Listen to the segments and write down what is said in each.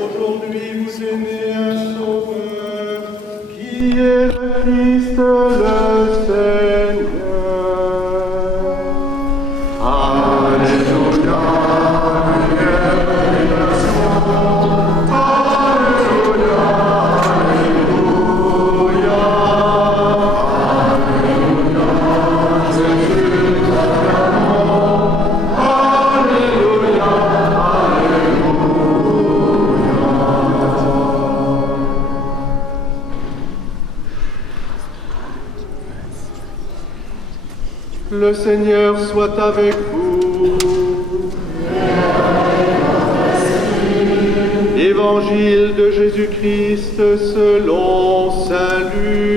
Aujourd'hui vous est né un sauveur, qui est le Christ le Seigneur. Alléluia, le Seigneur soit avec vous. Évangile de Jésus-Christ selon saint Luc.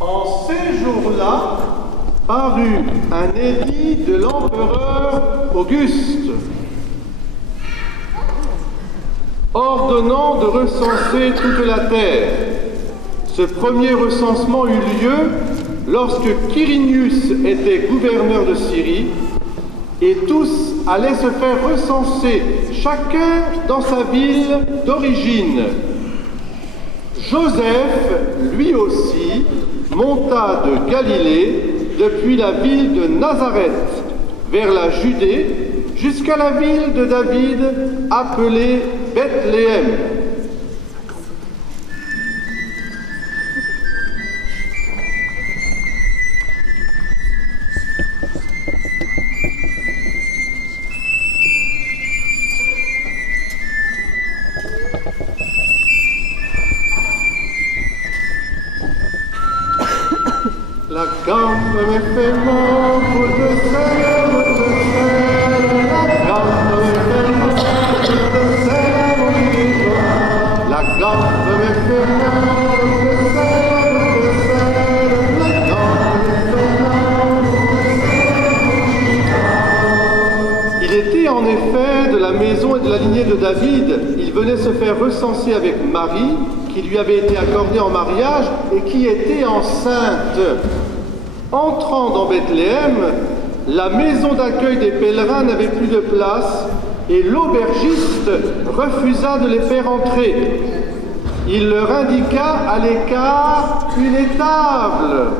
En ces jours-là, parut un édit de l'empereur Auguste, ordonnant de recenser toute la terre. Ce premier recensement eut lieu lorsque Quirinius était gouverneur de Syrie, et tous allaient se faire recenser, chacun dans sa ville d'origine. Joseph, lui aussi, monta de Galilée, depuis la ville de Nazareth, vers la Judée, jusqu'à la ville de David, appelée Bethléem. La gambe me fait mal, de sel, la gambe me fait mal, de sel, la gambe me fait mal, de sel, la gambe me fait mal. Il était en effet de la maison et de la lignée de David. Il venait se faire recenser avec Marie, qui lui avait été accordée en mariage et qui était enceinte. Entrant dans Bethléem, la maison d'accueil des pèlerins n'avait plus de place et l'aubergiste refusa de les faire entrer. Il leur indiqua à l'écart une étable.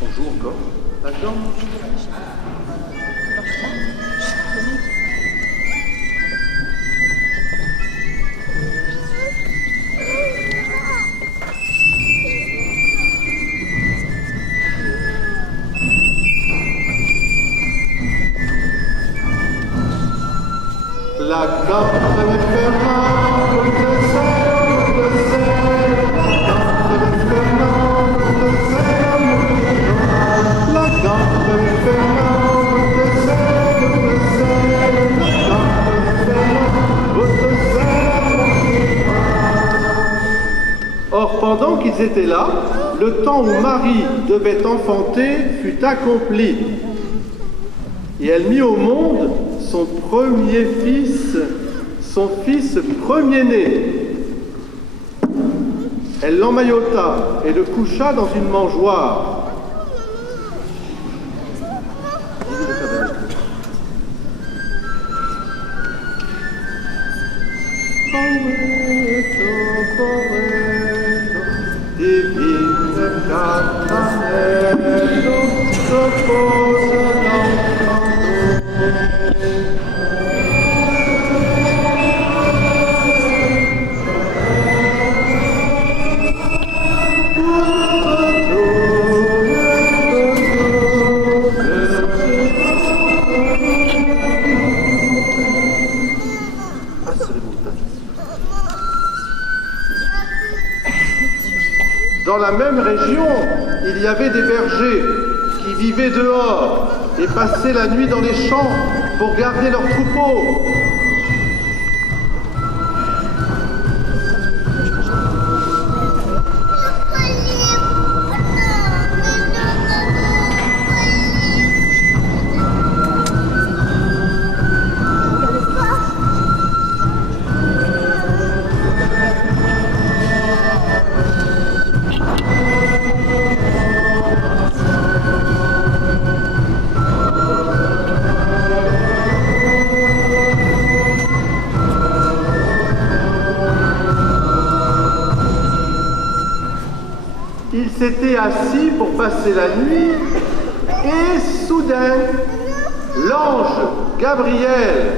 Bonjour encore. D'accord. La gambe me fait mal, de sel, la gambe me fait mal, de sel, la gambe me fait mal, de sel, la gambe me fait mal, de sel. Or, pendant qu'ils étaient là, le temps où Marie devait enfanter fut accompli. Et elle mit au monde son premier fils, son fils premier-né. Elle l'emmaillota et le coucha dans une mangeoire. Dans la même région, il y avait des bergers qui vivaient dehors et passaient la nuit dans les champs pour garder leurs troupeaux. Il s'était assis pour passer la nuit et soudain, l'ange Gabriel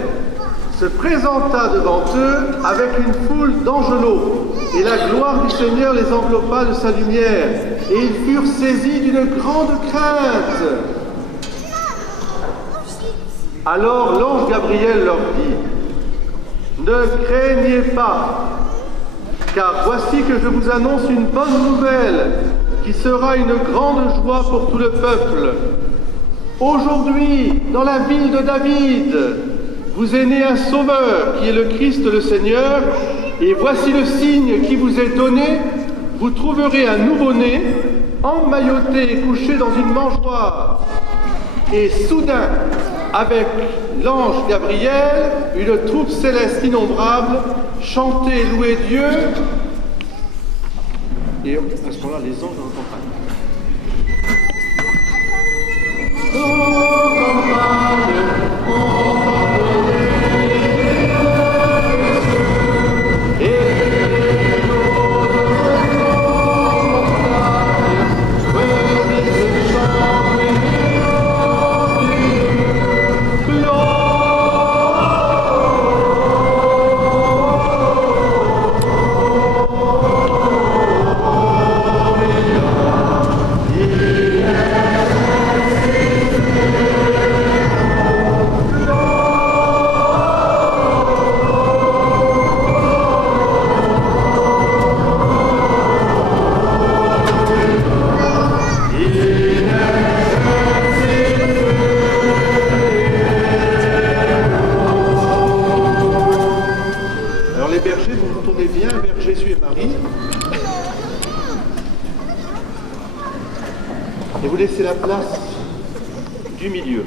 se présenta devant eux avec une foule d'angelots et la gloire du Seigneur les enveloppa de sa lumière et ils furent saisis d'une grande crainte. Alors l'ange Gabriel leur dit « Ne craignez pas, car voici que je vous annonce une bonne nouvelle qui sera une grande joie pour tout le peuple. Aujourd'hui, dans la ville de David, vous est né un sauveur qui est le Christ le Seigneur, et voici le signe qui vous est donné, vous trouverez un nouveau-né, emmailloté et couché dans une mangeoire. » Et soudain, avec l'ange Gabriel, une troupe céleste innombrable chantait et louait Dieu. Et à ce moment-là, les anges en campagne. Et vous laissez la place du milieu.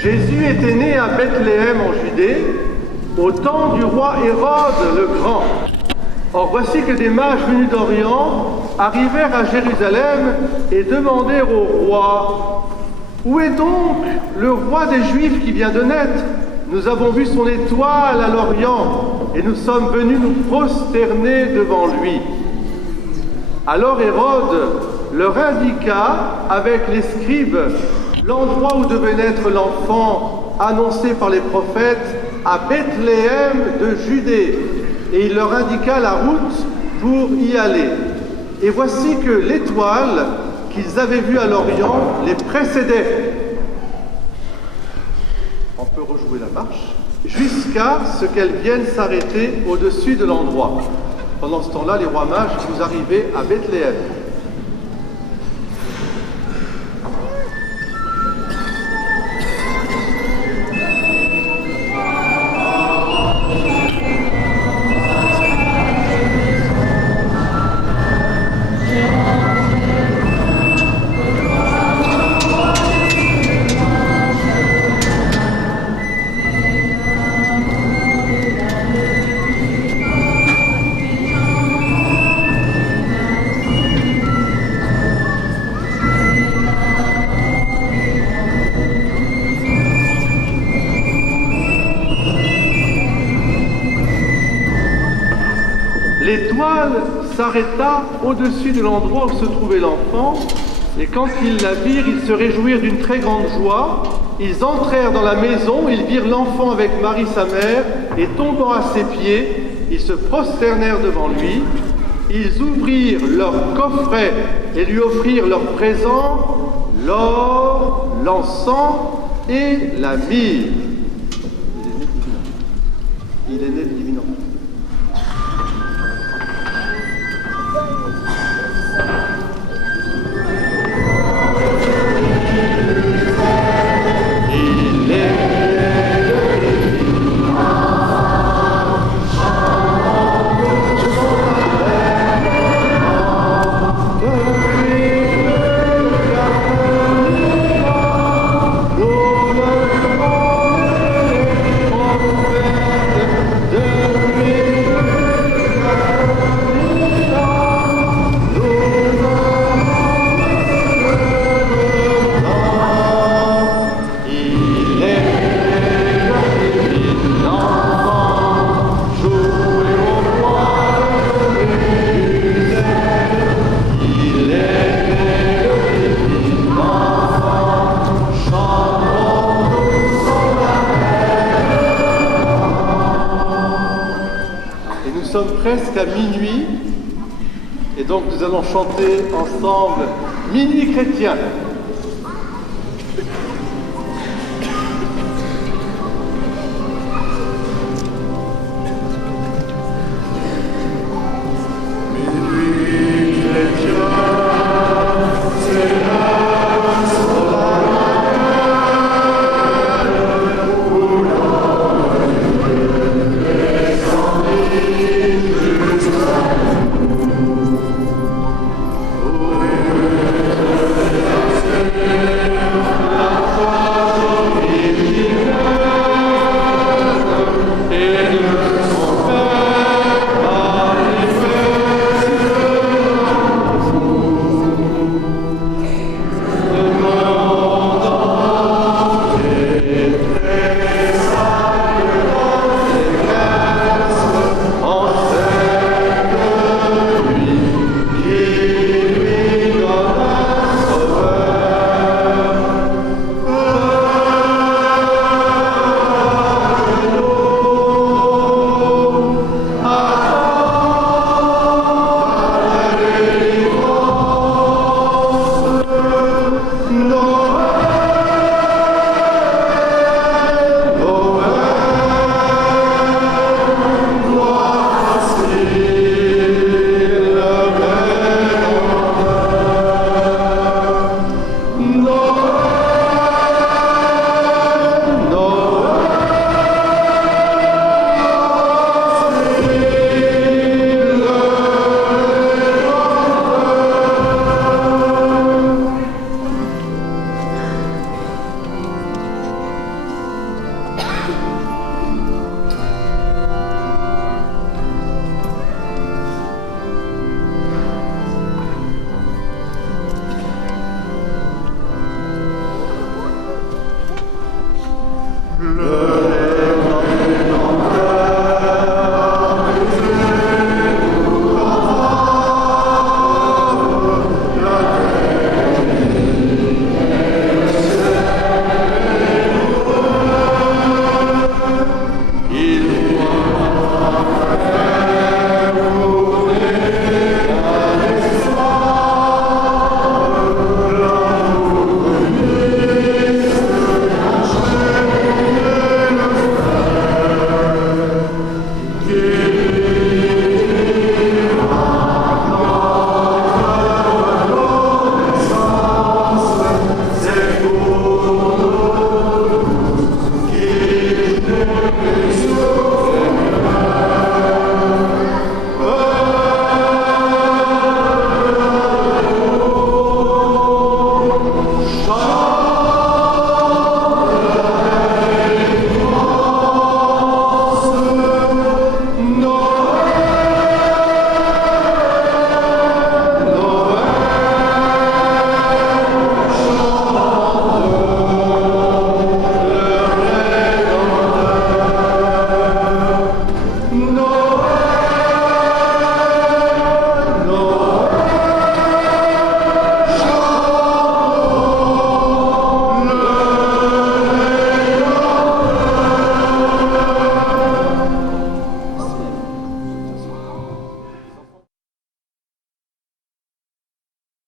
Jésus était né à Bethléem en Judée, au temps du roi Hérode le Grand. Or voici que des mages venus d'Orient arrivèrent à Jérusalem et demandèrent au roi « Où est donc le roi des Juifs qui vient de naître? Nous avons vu son étoile à l'Orient et nous sommes venus nous prosterner devant lui. » Alors Hérode leur indiqua avec les scribes l'endroit où devait naître l'enfant annoncé par les prophètes à Bethléem de Judée. Et il leur indiqua la route pour y aller. Et voici que l'étoile qu'ils avaient vue à l'Orient les précédait. On peut rejouer la marche jusqu'à ce qu'elle vienne s'arrêter au-dessus de l'endroit. Pendant ce temps-là, les rois mages, vous arrivez à Bethléem. l'étoile s'arrêta au-dessus de l'endroit où se trouvait l'enfant, et quand ils la virent, ils se réjouirent d'une très grande joie. Ils entrèrent dans la maison, ils virent l'enfant avec Marie sa mère, et tombant à ses pieds, ils se prosternèrent devant lui. Ils ouvrirent leur coffret et lui offrirent leurs présents, l'or, l'encens et la myrrhe. Il est né divin enfant. Nous sommes presque à minuit et donc nous allons chanter ensemble Minuit chrétien.